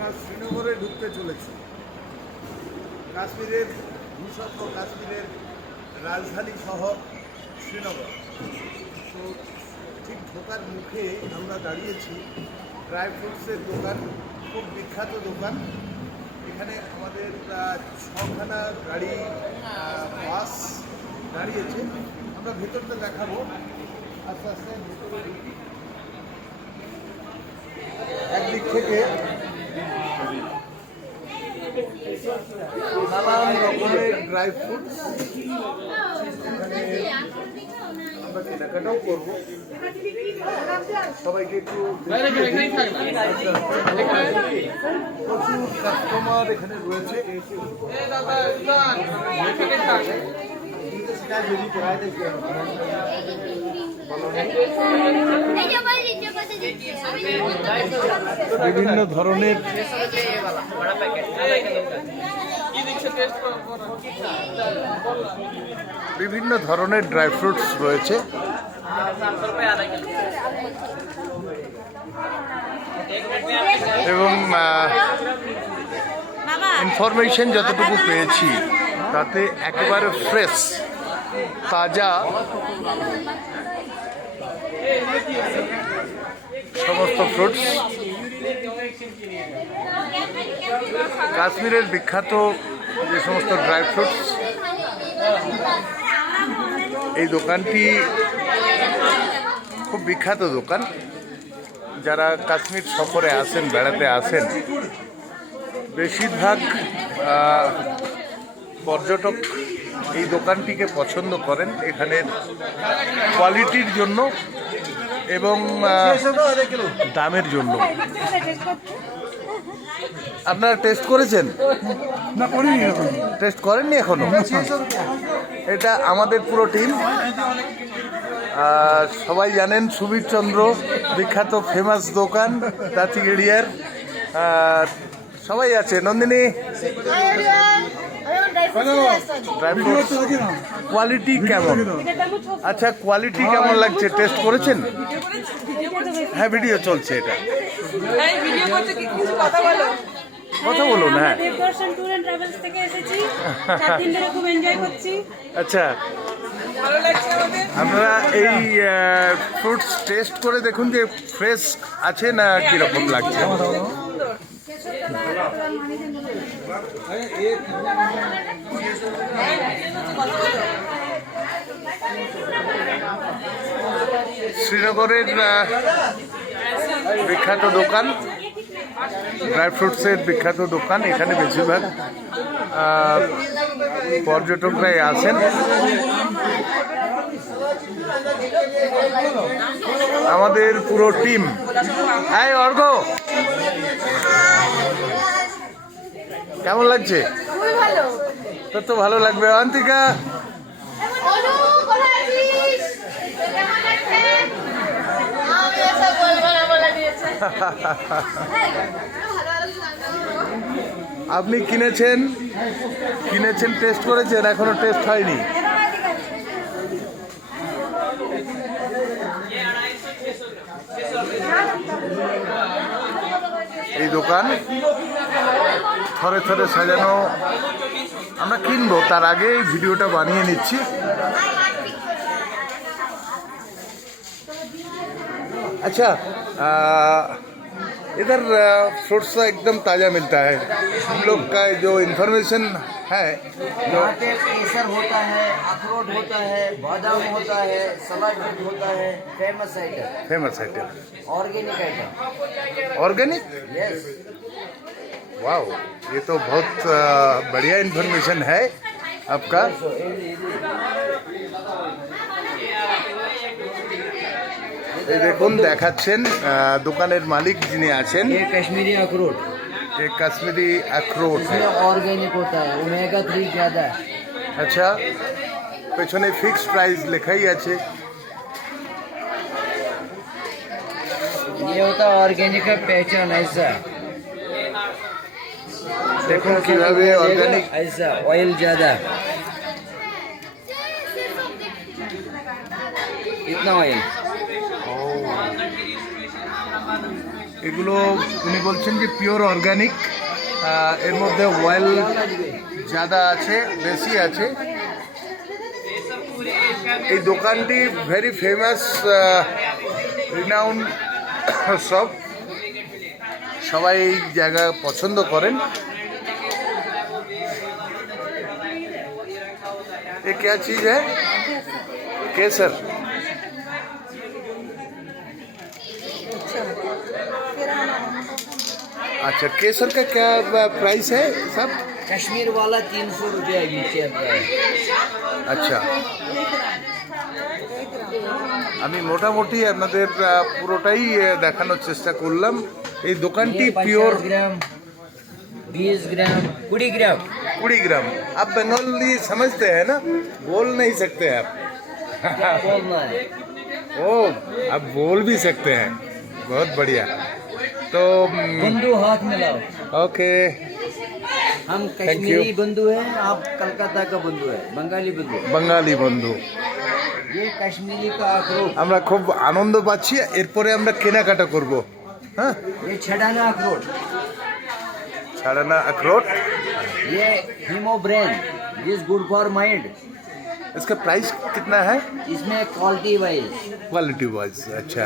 আমরা শ্রীনগরে ঢুকতে চলেছি। কাশ্মীরের ভূস্বর্গ, কাশ্মীরের রাজধানী শহর শ্রীনগর। তো ঠিক ঢোকার মুখে আমরা দাঁড়িয়েছি ড্রাই ফ্রুটসের দোকান, খুব বিখ্যাত দোকান। এখানে আমাদের 6খানা গাড়ি, বাস দাঁড়িয়েছে। আমরা ভেতরটা দেখাবো আস্তে আস্তে। ভেতরে ঢুকি। একদিক থেকে নানান রকমের ড্রাই ফ্রুটস, আমরা কেনাকাটাও করবো। সবাইকে একটু প্রচুর কাস্টমার এখানে রয়েছে। বিভিন্ন ধরনের ড্রাই ফ্রুটস রয়েছে। এবং ইনফরমেশন যতটুকু পেয়েছি তাতে একেবারে ফ্রেশ, তাজা সমস্ত ফ্রুটস। কাশ্মীরের বিখ্যাত যে সমস্ত ড্রাই ফ্রুটস, এই দোকানটি খুব বিখ্যাত দোকান। যারা কাশ্মীর সফরে আসেন, বেড়াতে আসেন, বেশিরভাগ পর্যটক এই দোকানটিকে পছন্দ করেন এখানের কোয়ালিটির জন্য এবং দামের জন্য। আপনারা টেস্ট করেছেন? না, করিনি। টেস্ট করেননি এখনো? এটা আমাদের পুরো টিম। সবাই জানেন সুবীর চন্দ্র, বিখ্যাত ফেমাস দোকান দাতিগেড়িয়ার। সবাই আছে। নন্দিনী, কোয়ালিটি কেমন? আচ্ছা, কোয়ালিটি কেমন লাগছে? টেস্ট করেছেন? হ্যাঁ, ভিডিও চলছে। এটা কথা বলুন। হ্যাঁ, আচ্ছা, আপনারা এই ফ্রুটস টেস্ট করে দেখুন যে ফ্রেশ আছে না কিরকম লাগছে। শ্রীনগরের বিখ্যাত দোকান, ড্রাই ফ্রুটসের বিখ্যাত দোকান। এখানে বেশিরভাগ পর্যটকরাই আসেন। আমাদের পুরো টিম। হাই অর্ঘ, কেমন লাগছে? তোর তো ভালো লাগবে। অন্তিকা, আপনি কিনেছেন, টেস্ট করেছেন? এখনো টেস্ট হয়নি। এই দোকান থরে থরে সাজানো। আমরা কিনবো, তার আগে ভিডিওটা বানিয়ে নিচ্ছি। अच्छा, इधर फ्रूट्स एकदम ताज़ा मिलता है। हम लोग का जो इन्फॉर्मेशन है, यहाँ पे केसर होता है, अखरोट होता है, बादाम होता है, सलाद होता है। Famous item, organic item. Organic? Yes. Wow, ये तो बहुत बढ़िया इन्फॉर्मेशन है आपका। এই দেখুন, দেখাচ্ছেন দোকানের মালিক যিনি আছেন। ये कश्मीरी अखरोट, एक कश्मीरी अखरोट है। ऑर्गेनिक होता है, ओमेगा 3 ज़्यादा है। अच्छा, পেছনে ফিক্সড প্রাইস লেখাই আছে। ये होता है ऑर्गेनिक का पहचान। ऐसा দেখুন কিভাবে অর্গানিক। ऐसा ऑयल ज़्यादा, इतना ऑयल। এগুলো উনি বলছেন যে পিওর অর্গানিক, এর মধ্যে অয়েল ज़्यादा আছে, বেশি আছে। এই দোকানটি ভেরি ফেমাস, রিনাউন সব, সবাই এই জায়গা পছন্দ করেন। ये क्या चीज़ है? केसर। अच्छा, केसर का क्या प्राइस है सब? कश्मीर वाला 300 रुपया नीचे आता है। আচ্ছা, আমি মোটামুটি আপনাদের পুরোটাই দেখানোর চেষ্টা করলাম। এই দোকানটি ये পিওর 50 ग्राम, 20 ग्राम, 20 ग्राम। 20 ग्राम। आप बंगाली समझते हैं ना? बोल नहीं सकते आप? क्या बोलना है? ओ, आप बोल भी सकते हैं, बहुत बढ़िया। तो बंधु हाथ मिलाओ। ओके, हम you. कश्मीरी बंधु हैं, आप कलकत्ता का बंधु है, बंगाली बंधु। বাঙালি বন্ধু। ये कश्मीरी का अखरोट, আমরা খুব আনন্দ পাচ্ছি। এরপরে আমরা কেনাকাটা করব। হ্যাঁ, ये छड़ाना अखरोट, ছাড়ানা আখরোট। ये हीमोब्रेन, दिस गुड फॉर माइंड। इसका प्राइस कितना है? इसमें क्वालिटी वाइज क्वालिटी वाइज। अच्छा,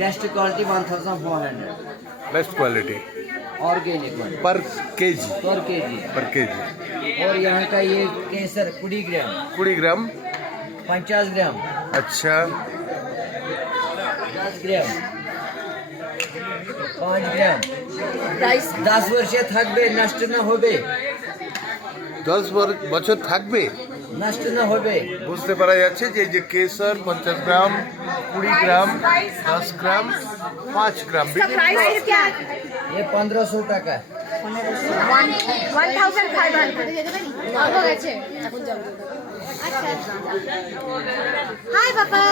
best quality 1400, best quality organic one पर केजी। पर केजी। पर केजी और यहाँ का ये केसर 20 ग्राम, 20 ग्राम। 50 ग्राम, अच्छा, 10 ग्राम, 5 গ্রাম। 10 বর্ষে থাকবে, নষ্ট না হবে, 10 বছর থাকবে, নষ্ট না হবে। বুঝতে পারা যাচ্ছে যে এই যে কেসর 50 গ্রাম, 20 গ্রাম, 10 গ্রাম, 5 গ্রাম। प्राइस क्या है? ये 1500 টাকা। 1500 हो গেছে এখন যাবো। আচ্ছা, হাই বাবা।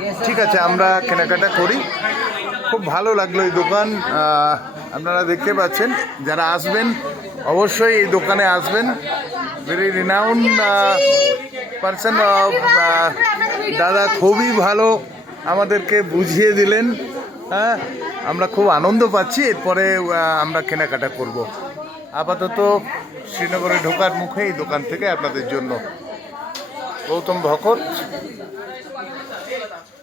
केसर ঠিক আছে, আমরা কেনাকাটা করি। খুব ভালো লাগলো এই দোকান। আপনারা দেখতে পাচ্ছেন, যারা আসবেন অবশ্যই এই দোকানে আসবেন। Very renowned person. দাদা খুবই ভালো আমাদেরকে বুঝিয়ে দিলেন। হ্যাঁ, আমরা খুব আনন্দ পাচ্ছি। এরপরে আমরা কেনাকাটা করব। আপাতত শ্রীনগরে ঢোকার মুখে এই দোকান থেকে আপনাদের জন্য গৌতম ভকত।